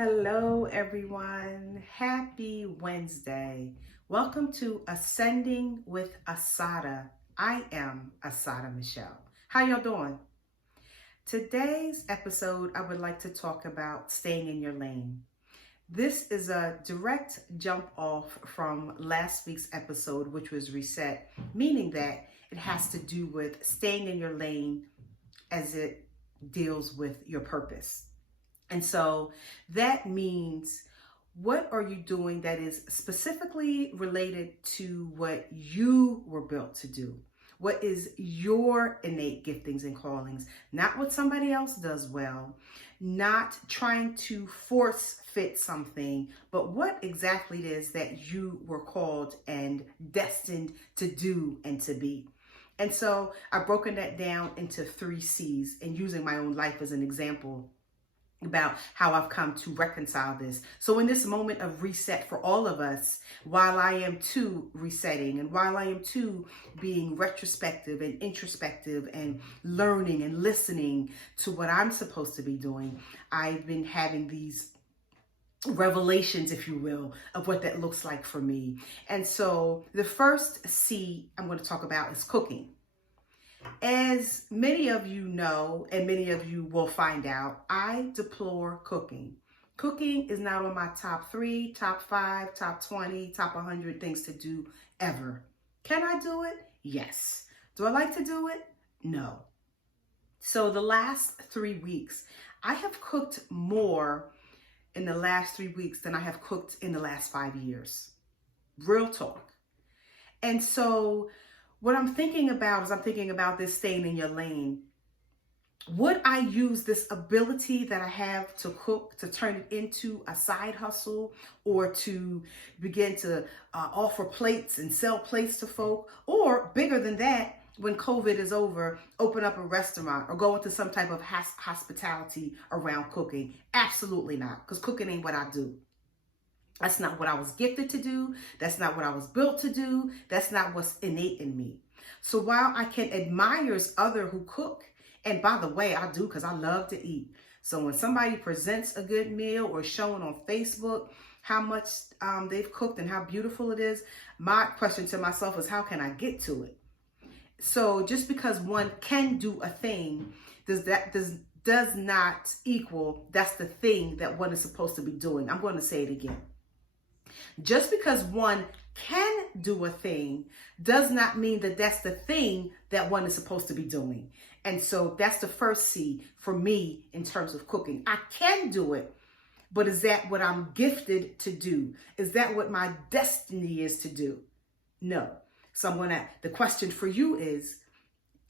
Hello, everyone. Happy Wednesday. Welcome to Ascending with Assata. I am Assata Michelle. How y'all doing? Today's episode, I would like to talk about staying in your lane. This is a direct jump off from last week's episode, which was reset, meaning that it has to do with staying in your lane as it deals with your purpose. And so that means, what are you doing that is specifically related to what you were built to do? What is your innate giftings and callings? Not what somebody else does well, not trying to force fit something, but what exactly it is that you were called and destined to do and to be. And so I've broken that down into 3 C's, and using my own life as an example about how I've come to reconcile this. So in this moment of reset for all of us, while I am too resetting, and while I am too being retrospective and introspective and learning and listening to what I'm supposed to be doing, I've been having these revelations, if you will, of what that looks like for me. And so the first C I'm going to talk about is cooking. As many of you know, and many of you will find out, I deplore cooking. Cooking is not on my top 3, top 5, top 20, top 100 things to do ever. Can I do it? Yes. Do I like to do it? No. So the last 3 weeks, I have cooked more in the last 3 weeks than I have cooked in the last 5 years. Real talk. And so what I'm thinking about is I'm thinking about this staying in your lane. Would I use this ability that I have to cook to turn it into a side hustle, or to begin to offer plates and sell plates to folk? Or bigger than that, when COVID is over, open up a restaurant or go into some type of hospitality around cooking? Absolutely not, because cooking ain't what I do. That's not what I was gifted to do. That's not what I was built to do. That's not what's innate in me. So while I can admire others who cook, and by the way, I do, because I love to eat. So when somebody presents a good meal or showing on Facebook how much they've cooked and how beautiful it is, my question to myself is, how can I get to it? So just because one can do a thing, does not equal that's the thing that one is supposed to be doing. I'm going to say it again. Just because one can do a thing does not mean that that's the thing that one is supposed to be doing. And so that's the first C for me in terms of cooking. I can do it, but is that what I'm gifted to do? Is that what my destiny is to do? No. So the question for you is,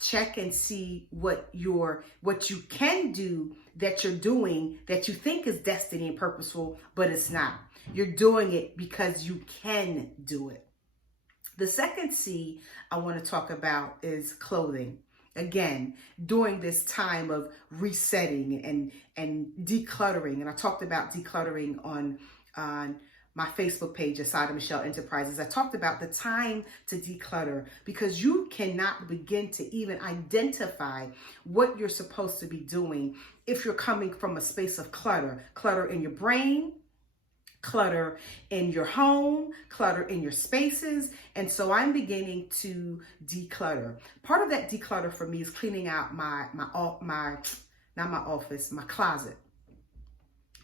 check and see what you can do that you're doing that you think is destiny and purposeful, but it's not. You're doing it because you can do it. The second C I want to talk about is clothing. Again, during this time of resetting and decluttering, and I talked about decluttering on my Facebook page, Assata Michelle Enterprises. I talked about the time to declutter, because you cannot begin to even identify what you're supposed to be doing if you're coming from a space of clutter. Clutter in your brain, clutter in your home, clutter in your spaces. And so I'm beginning to declutter. Part of that declutter for me is cleaning out my closet.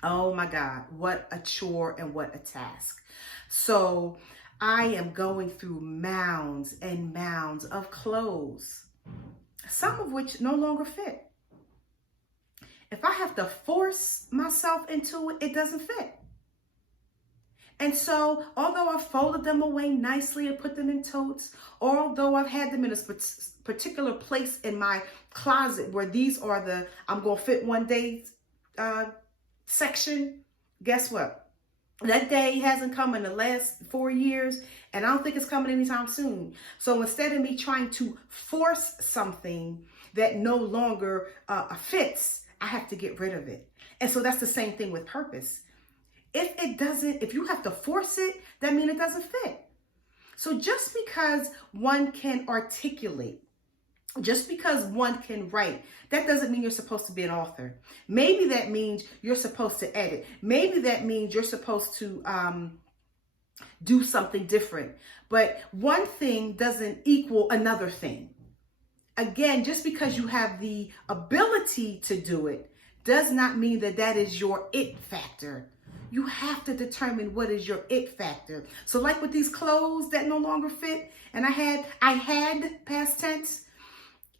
Oh my God, what a chore and what a task. So I am going through mounds and mounds of clothes, some of which no longer fit. If I have to force myself into it, it doesn't fit. And so, although I folded them away nicely and put them in totes, or although I've had them in a particular place in my closet where these are the I'm going to fit one day section, guess what? That day hasn't come in the last 4 years, and I don't think it's coming anytime soon. So instead of me trying to force something that no longer fits, I have to get rid of it. And so that's the same thing with purpose. If you have to force it, that means it doesn't fit. So just because one can articulate Just because one can write, that doesn't mean you're supposed to be an author. Maybe that means you're supposed to edit. Maybe that means you're supposed to do something different. But one thing doesn't equal another thing. Again, just because you have the ability to do it does not mean that that is your it factor. You have to determine what is your it factor. So like with these clothes that no longer fit, and I had past tense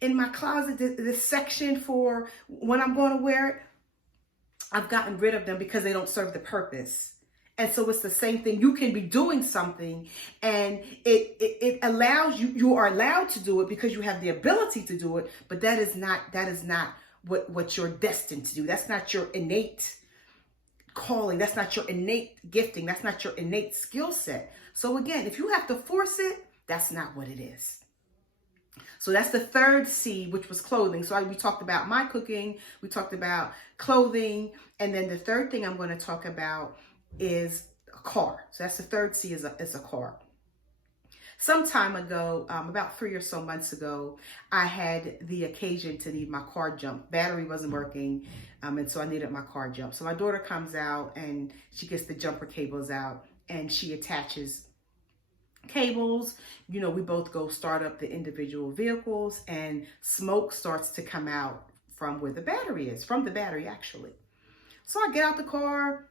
in my closet, this section for when I'm going to wear it, I've gotten rid of them because they don't serve the purpose. And so it's the same thing. You can be doing something and it allows you, you are allowed to do it because you have the ability to do it, but that is not what you're destined to do. That's not your innate calling. That's not your innate gifting. That's not your innate skill set. So again, if you have to force it, that's not what it is. So that's the third C, which was clothing. So we talked about my cooking, we talked about clothing, and then the third thing I'm going to talk about is a car. So that's the third C, is a car. Some time ago, about 3 or so months ago, I had the occasion to need my car jumped. Battery wasn't working, and so I needed my car jumped. So my daughter comes out and she gets the jumper cables out and she attaches cables. You know, we both go start up the individual vehicles and smoke starts to come out from where the battery is, from the battery actually. So I get out the car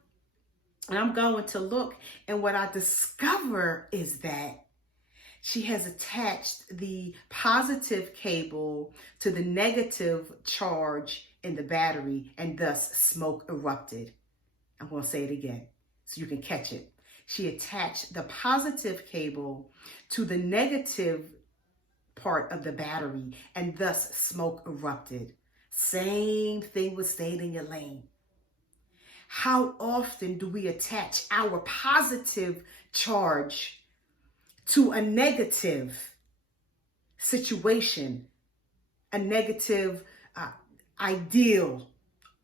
and I'm going to look, and what I discover is that she has attached the positive cable to the negative charge in the battery, and thus smoke erupted. I'm going to say it again so you can catch it. She attached the positive cable to the negative part of the battery, and thus smoke erupted. Same thing with staying in your lane. How often do we attach our positive charge to a negative situation, a negative ideal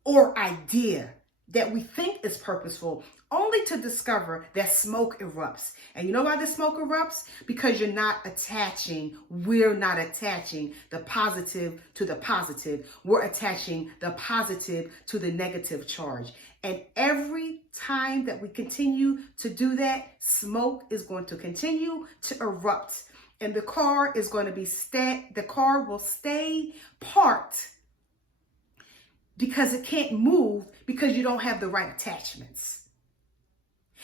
or idea that we think is purposeful, only to discover that smoke erupts? And you know why the smoke erupts? Because we're not attaching the positive to the positive. We're attaching the positive to the negative charge. And every time that we continue to do that, smoke is going to continue to erupt. And the car is going to be the car will stay parked because it can't move because you don't have the right attachments.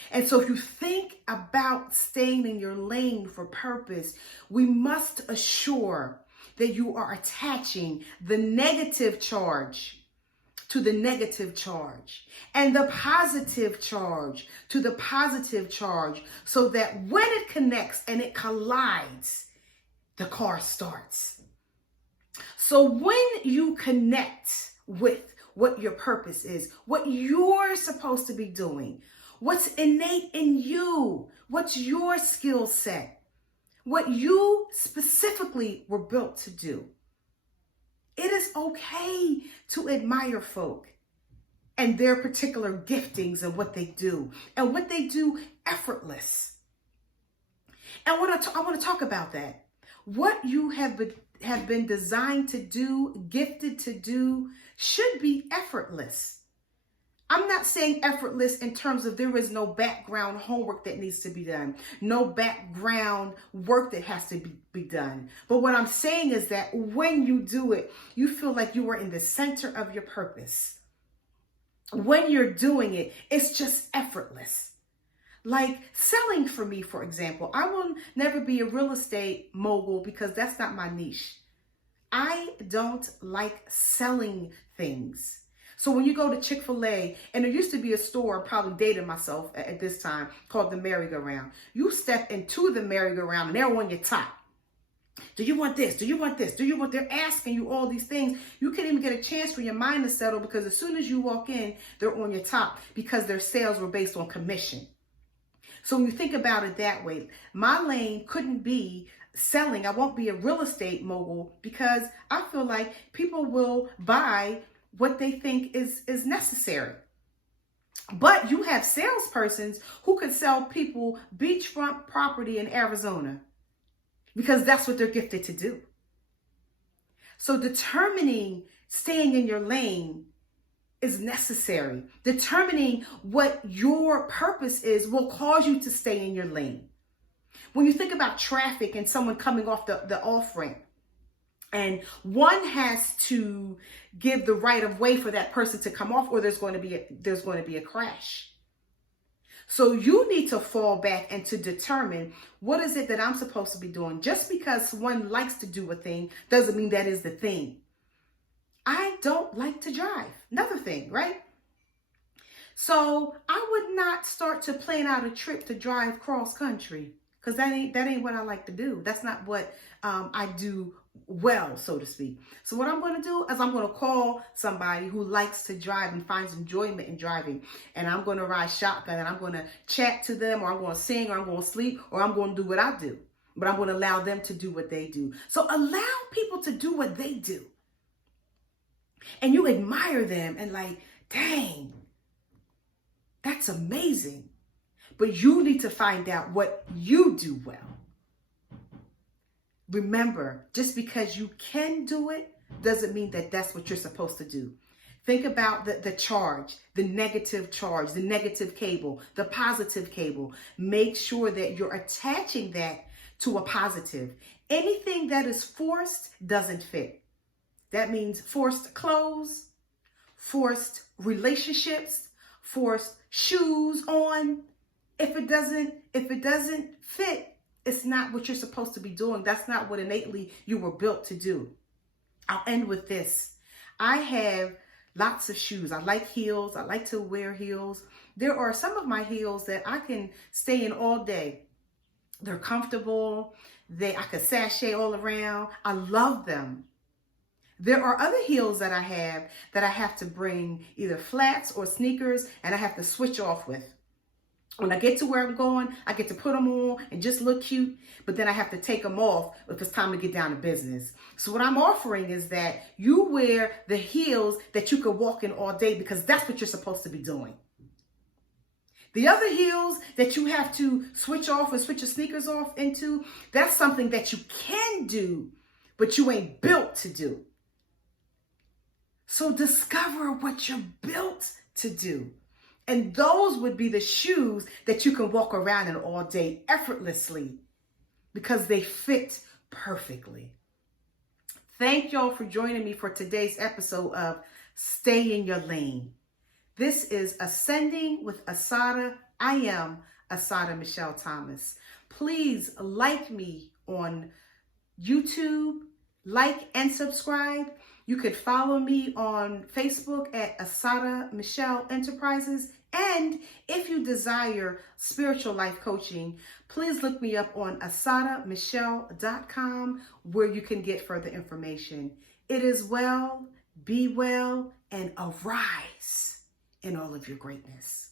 And so if you think about staying in your lane for purpose, we must assure that you are attaching the negative charge to the negative charge and the positive charge to the positive charge, so that when it connects and it collides, the car starts. So when you connect with what your purpose is, what you're supposed to be doing, what's innate in you, what's your skill set, what you specifically were built to do, it is okay to admire folk and their particular giftings and what they do effortless. And I want to talk about that. What you have been designed to do, gifted to do, should be effortless. I'm not saying effortless in terms of there is no background homework that needs to be done, no background work that has to be done. But what I'm saying is that when you do it, you feel like you are in the center of your purpose. When you're doing it, it's just effortless. Like selling for me, for example, I will never be a real estate mogul because that's not my niche. I don't like selling things. So when you go to Chick-fil-A, and there used to be a store, I'm probably dating myself at this time, called the merry-go-round. You step into the merry-go-round and they're on your top. Do you want this? Do you want this? Do you want? They're asking you all these things. You can't even get a chance for your mind to settle because as soon as you walk in, they're on your top because their sales were based on commission. So when you think about it that way, my lane couldn't be selling. I won't be a real estate mogul because I feel like people will buy what they think is necessary. But you have salespersons who could sell people beachfront property in Arizona because that's what they're gifted to do. So determining staying in your lane is necessary. Determining what your purpose is will cause you to stay in your lane. When you think about traffic and someone coming off the off ramp, and one has to give the right of way for that person to come off, or there's going to be a crash. So you need to fall back and to determine, what is it that I'm supposed to be doing? Just because one likes to do a thing doesn't mean that is the thing. I don't like to drive. Another thing, right? So I would not start to plan out a trip to drive cross country, because that ain't what I like to do. That's not what I do well, so to speak. So what I'm going to do is I'm going to call somebody who likes to drive and finds enjoyment in driving, and I'm going to ride shotgun, and I'm going to chat to them, or I'm going to sing, or I'm going to sleep, or I'm going to do what I do. But I'm going to allow them to do what they do. So allow people to do what they do. And you admire them and like, dang, that's amazing. But you need to find out what you do well. Remember, just because you can do it doesn't mean that that's what you're supposed to do. Think about the charge, the negative charge, the negative cable, the positive cable. Make sure that you're attaching that to a positive. Anything that is forced doesn't fit. That means forced clothes, forced relationships, forced shoes on. If it doesn't fit, it's not what you're supposed to be doing. That's not what innately you were built to do. I'll end with this. I have lots of shoes. I like heels. I like to wear heels. There are some of my heels that I can stay in all day. They're comfortable. I could sashay all around. I love them. There are other heels that I have to bring either flats or sneakers, and I have to switch off with. When I get to where I'm going, I get to put them on and just look cute, but then I have to take them off if it's time to get down to business. So what I'm offering is that you wear the heels that you can walk in all day, because that's what you're supposed to be doing. The other heels that you have to switch off and switch your sneakers off into, that's something that you can do, but you ain't built to do. So discover what you're built to do. And those would be the shoes that you can walk around in all day effortlessly, because they fit perfectly. Thank y'all for joining me for today's episode of Stay in Your Lane. This is Ascending with Assata. I am Assata Michelle Thomas. Please like me on YouTube, like and subscribe. You could follow me on Facebook at Assata Michelle Enterprises. And if you desire spiritual life coaching, please look me up on asatamichelle.com, where you can get further information. It is well, be well, and arise in all of your greatness.